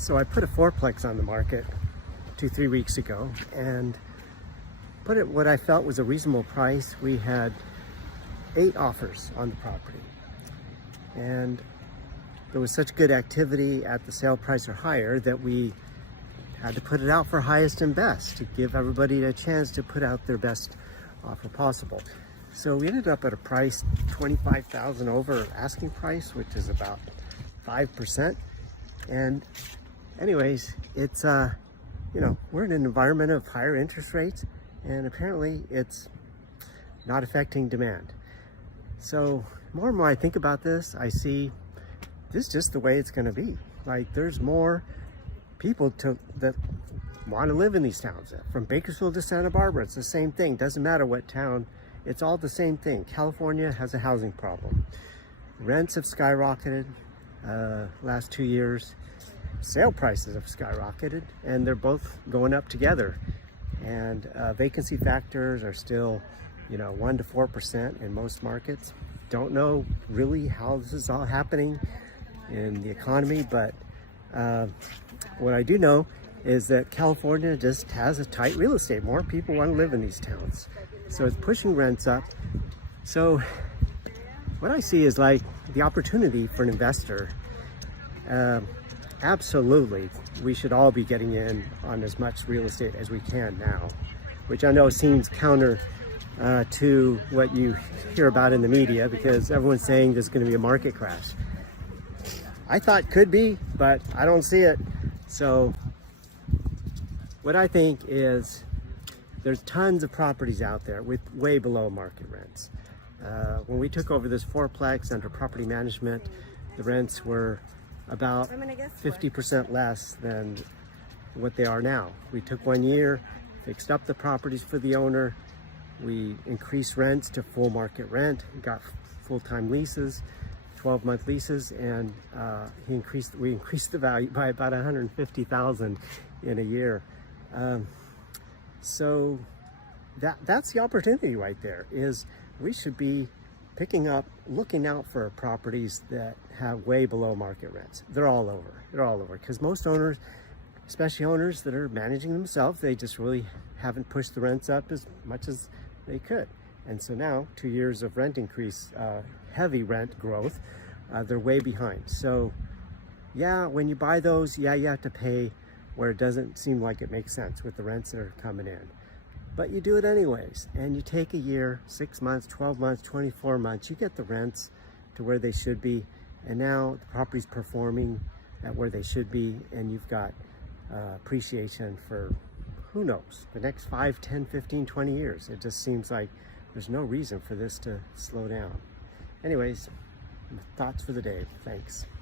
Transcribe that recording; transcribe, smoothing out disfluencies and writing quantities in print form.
So I put a fourplex on the market 2-3 weeks ago and put it what I felt was a reasonable price. We had 8 offers on the property, and there was such good activity at the sale price or higher that we had to put it out for highest and best to give everybody a chance to put out their best offer possible. So we ended up at a price $25,000 over asking price, which is about 5%. And anyways, it's we're in an environment of higher interest rates, and apparently it's not affecting demand. So more and more I think about this, I see this is just the way it's going to be. Like, there's more people that want to live in these towns. From Bakersfield to Santa Barbara, it's the same thing. Doesn't matter what town, it's all the same thing. California has a housing problem. Rents have skyrocketed last 2 years. Sale prices have skyrocketed, and they're both going up together. And vacancy factors are still 1 to 4% in most markets. Don't know really how this is all happening in the economy, but what I do know is that California just has a tight real estate. More people want to live in these towns, so it's pushing rents up. So what I see is like the opportunity for an investor. Absolutely, we should all be getting in on as much real estate as we can now, which I know seems counter to what you hear about in the media, because everyone's saying there's going to be a market crash. I thought could be, but I don't see it. So what I think is there's tons of properties out there with way below market rents. When we took over this fourplex under property management, the rents were about 50% less than what they are now. We took 1 year, fixed up the properties for the owner. We increased rents to full market rent, got full-time leases, 12-month leases, and we increased the value by about $150,000 in a year. So that's the opportunity right there. Is we should be looking out for properties that have way below market rents. They're all over, because most owners, especially owners that are managing themselves, they just really haven't pushed the rents up as much as they could. And so now 2 years of rent increase, heavy rent growth, they're way behind. So yeah, when you buy those, you have to pay where it doesn't seem like it makes sense with the rents that are coming in. But you do it anyways, and you take a year, 6 months, 12 months, 24 months, you get the rents to where they should be, and now the property's performing at where they should be, and you've got appreciation for, who knows, the next 5, 10, 15, 20 years. It just seems like there's no reason for this to slow down. Anyways, thoughts for the day. Thanks.